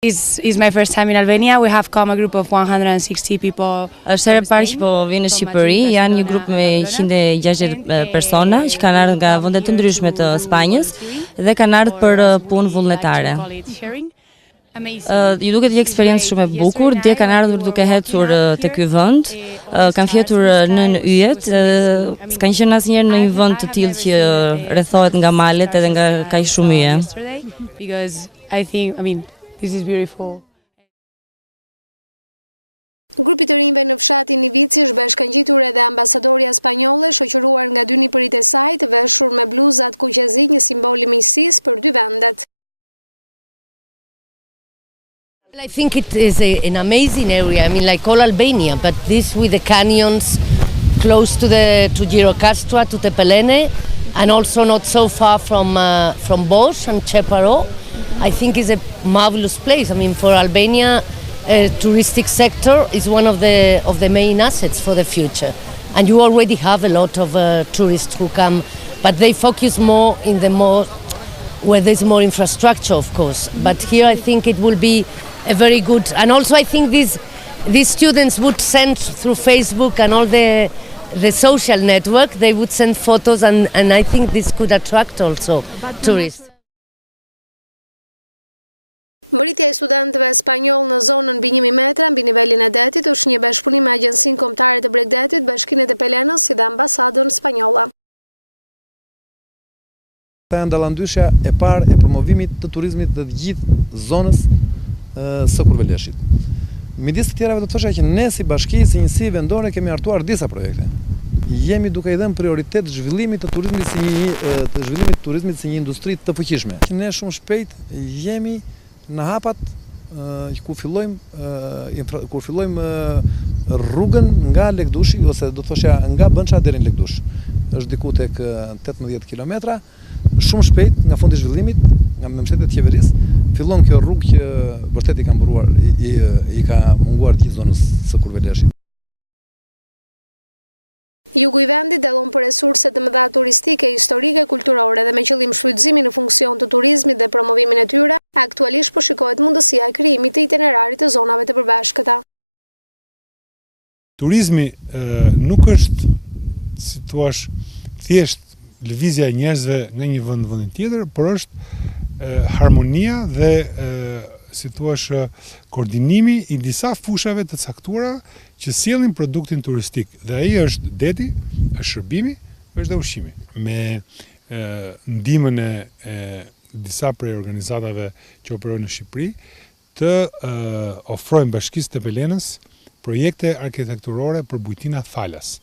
It's my first time in Albania. We have come a group of 160 people. Është herë e parë që po vinë në Shqipëri, janë një grup me 160 persona që kanë ardhur nga vende të ndryshme të Spanjës dhe kanë ardhur për punë vullnetare. Ju duket një eksperiencë shumë e bukur, dje kanë ardhur duke ecur te ky vend, kanë fjetur nën yjet, s'kan qenë asnjëherë në një vend të tillë që rrethohet nga malet edhe nga kaq shumë yje. Because this is beautiful. I think it is an amazing area. Like all Albania, but this with the canyons close to Gjirokastra, to Tepelene, and also not so far from Bosch and Cheparo. I think is a marvelous place. For Albania, touristic sector is one of the main assets for the future. And you already have a lot of tourists who come, but they focus more in where there's more infrastructure, of course. But here I think it will be a very good, and also I think these students would send through Facebook and all the social network, they would send photos, and I think this could attract also tourists. Ta janë dallandyshja e parë e promovimit të turizmit të gjithë zonës së Kurveleshit. Midis të tjerave do të thosha që ne si bashki, si njësi vendore kemi hartuar disa projekte. Jemi duke i dhënë prioritet zhvillimit të turizmit si një industri të fuqishme. Ne shumë shpejt jemi në hapat kur fillojmë rrugën nga Lekdushi, ose do të thosha nga Bënça deri në Lekdush. Është diku tek 18 kilometra. Shumë shpejt nga fondi i zhvillimit, nga mbështetja e qeverisë, fillon kjo rrugë që vërtet i ka mburuar, i ka munguar gjithë zonës së Kurveleshit. Turizmi nuk është, si thua, thjesht lëvizja e njerëzve nga një vend në vendin tjetër, por është harmonia dhe si thua, koordinimi i disa fushave të caktuara që sjellin produktin turistik. Dhe ai është deti, është shërbimi, është dhe ushqimi. Me ndihmën e disa prej organizatave që operojnë në Shqipëri, të ofrojnë Bashkisë Tepelenës projekte arkitekturore për bujtina Thalas.